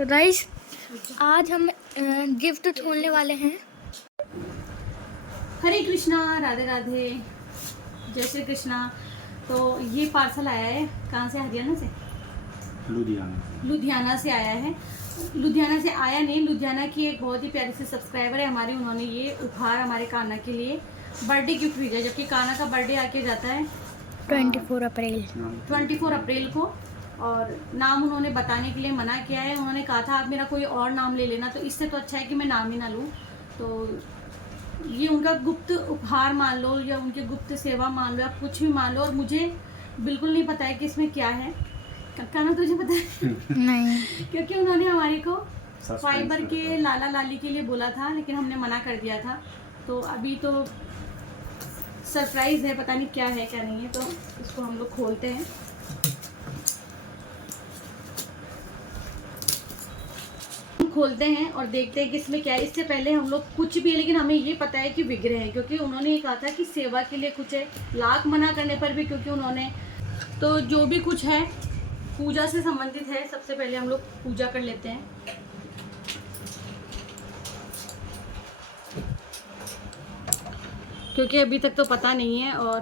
तो गाइस आज हम गिफ्ट छोड़ने वाले हैं। हरे कृष्णा, राधे राधे, जय श्री कृष्णा। तो ये पार्सल आया है, कहाँ से? हरियाणा से, लुधियाना से आया है। लुधियाना से आया नहीं, लुधियाना की एक बहुत ही प्यारी सी सब्सक्राइबर है हमारी, उन्होंने ये उपहार हमारे कान्हा के लिए बर्थडे गिफ्ट भेजा, जबकि कान्हा का बर्थडे आके जाता है 24 अप्रैल को। और नाम उन्होंने बताने के लिए मना किया है। उन्होंने कहा था आप मेरा कोई और नाम ले लेना, तो इससे तो अच्छा है कि मैं नाम ही ना लूँ। तो ये उनका गुप्त उपहार मान लो या उनकी गुप्त सेवा मान लो या कुछ भी मान लो, और मुझे बिल्कुल नहीं पता है कि इसमें क्या है। कान्हा तुझे पता है? नहीं क्योंकि उन्होंने हमारे को फाइबर के लाला लाली के लिए बोला था, लेकिन हमने मना कर दिया था। तो अभी तो सरप्राइज है, पता नहीं क्या है क्या नहीं है। तो इसको हम लोग खोलते हैं। खोलते हैं और देखते हैं कि इसमें क्या है। इससे पहले हम लोग कुछ भी है, लेकिन हमें ये पता है कि विग्रह है, क्योंकि उन्होंने ये कहा था कि सेवा के लिए कुछ है। लाख मना करने पर भी, क्योंकि उन्होंने, तो जो भी कुछ है पूजा से संबंधित है। सबसे पहले हम लोग पूजा कर लेते हैं। क्योंकि अभी तक तो पता नहीं है। और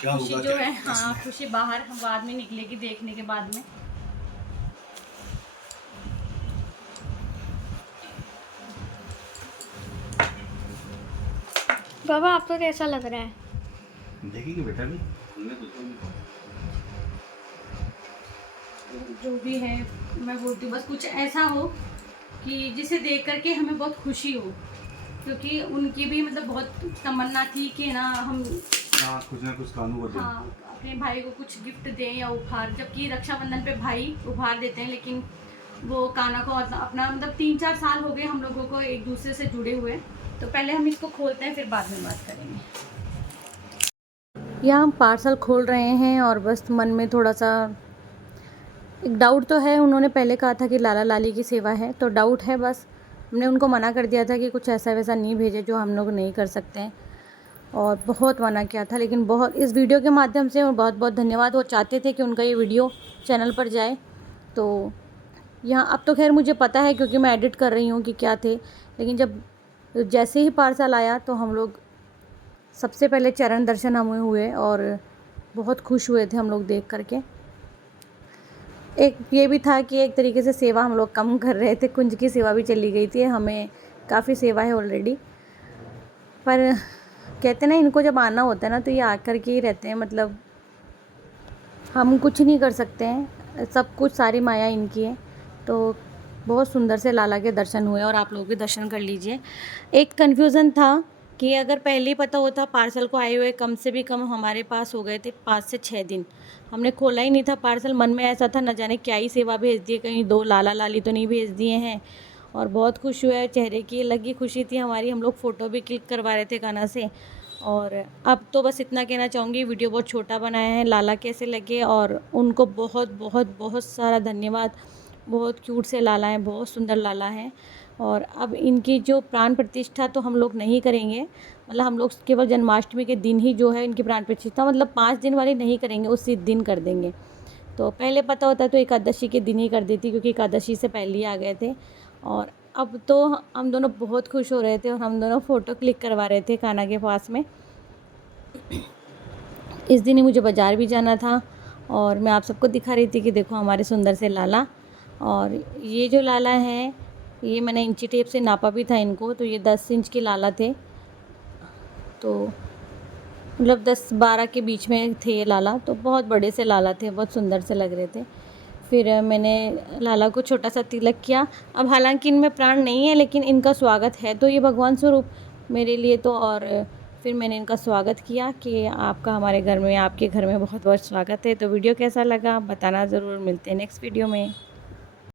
खुशी जो है, हाँ खुशी बाहर बाद में निकलेगी देखने के बाद में। बाबा आपको कैसा लग रहा है? देखेंगे बेटा भी जो भी है मैं बोलती हूँ बस कुछ ऐसा हो कि जिसे देख करके हमें बहुत खुशी हो, क्योंकि उनकी भी मतलब बहुत तमन्ना थी कि ना हम कुछ ना कुछ कानू को दें। हाँ अपने भाई को कुछ गिफ्ट दें या उपहार, जबकि रक्षाबंधन पे भाई उपहार देते हैं, लेकिन वो कान्हा को अपना मतलब 3-4 साल हो गए हम लोगों को एक दूसरे से जुड़े हुए। तो पहले हम इसको खोलते हैं, फिर बाद में बात करेंगे। यहाँ हम पार्सल खोल रहे हैं और बस मन में थोड़ा सा एक डाउट तो है। उन्होंने पहले कहा था कि लाला लाली की सेवा है, तो डाउट है। बस हमने उनको मना कर दिया था कि कुछ ऐसा वैसा नहीं भेजे जो हम लोग नहीं कर सकते हैं, और बहुत मना किया था। लेकिन बहुत इस वीडियो के माध्यम से बहुत बहुत धन्यवाद। वो चाहते थे कि उनका ये वीडियो चैनल पर जाए। तो यहाँ अब तो खैर मुझे पता है, क्योंकि मैं एडिट कर रही हूँ कि क्या थे। लेकिन जब जैसे ही पार्सल आया तो हम लोग सबसे पहले चरण दर्शन हमें हुए और बहुत खुश हुए थे हम लोग देख करके। एक ये भी था कि एक तरीके से सेवा हम लोग कम कर रहे थे, कुंज की सेवा भी चली गई थी। हमें काफ़ी सेवा है ऑलरेडी, पर कहते ना इनको जब आना होता है ना तो ये आकर के ही रहते हैं। मतलब हम कुछ नहीं कर सकते हैं, सब कुछ सारी माया इनकी है। तो बहुत सुंदर से लाला के दर्शन हुए और आप लोग भी दर्शन कर लीजिए। एक कन्फ्यूज़न था कि अगर पहले ही पता होता, पार्सल को आए हुए कम से भी कम हमारे पास हो गए थे 5 से 6 दिन। हमने खोला ही नहीं था पार्सल। मन में ऐसा था न जाने क्या ही सेवा भेज दी, कहीं 2 लाला लाली तो नहीं भेज दिए हैं। और बहुत खुश हुए, चेहरे की अलग ही खुशी थी हमारी। हम लोग फ़ोटो भी क्लिक करवा रहे थे कान्हा से। और अब तो बस इतना कहना चाहूँगी, वीडियो बहुत छोटा बनाया है। लाला कैसे लगे, और उनको बहुत बहुत बहुत सारा धन्यवाद। बहुत क्यूट से लाला हैं, बहुत सुंदर लाला हैं। और अब इनकी जो प्राण प्रतिष्ठा तो हम लोग नहीं करेंगे, मतलब हम लोग केवल जन्माष्टमी के दिन ही जो है इनकी प्राण प्रतिष्ठा, मतलब 5 दिन वाली नहीं करेंगे, उसी दिन कर देंगे। तो पहले पता होता तो एकादशी के दिन ही कर देती, क्योंकि एकादशी से पहले ही आ गए थे। और अब तो हम दोनों बहुत खुश हो रहे थे और हम दोनों फ़ोटो क्लिक करवा रहे थे कान्हा के पास में। इस दिन ही मुझे बाज़ार भी जाना था और मैं आप सबको दिखा रही थी कि देखो हमारे सुंदर से लाला। और ये जो लाला हैं, ये मैंने इंची टेप से नापा भी था इनको, तो ये 10 इंच के लाला थे। तो मतलब 10-12 के बीच में थे ये लाला, तो बहुत बड़े से लाला थे, बहुत सुंदर से लग रहे थे। फिर मैंने लाला को छोटा सा तिलक किया। अब हालांकि इनमें प्राण नहीं है, लेकिन इनका स्वागत है तो ये भगवान स्वरूप मेरे लिए तो। और फिर मैंने इनका स्वागत किया कि आपका हमारे घर में, आपके घर में बहुत बहुत स्वागत है। तो वीडियो कैसा लगा बताना ज़रूर। मिलते हैं नेक्स्ट वीडियो में।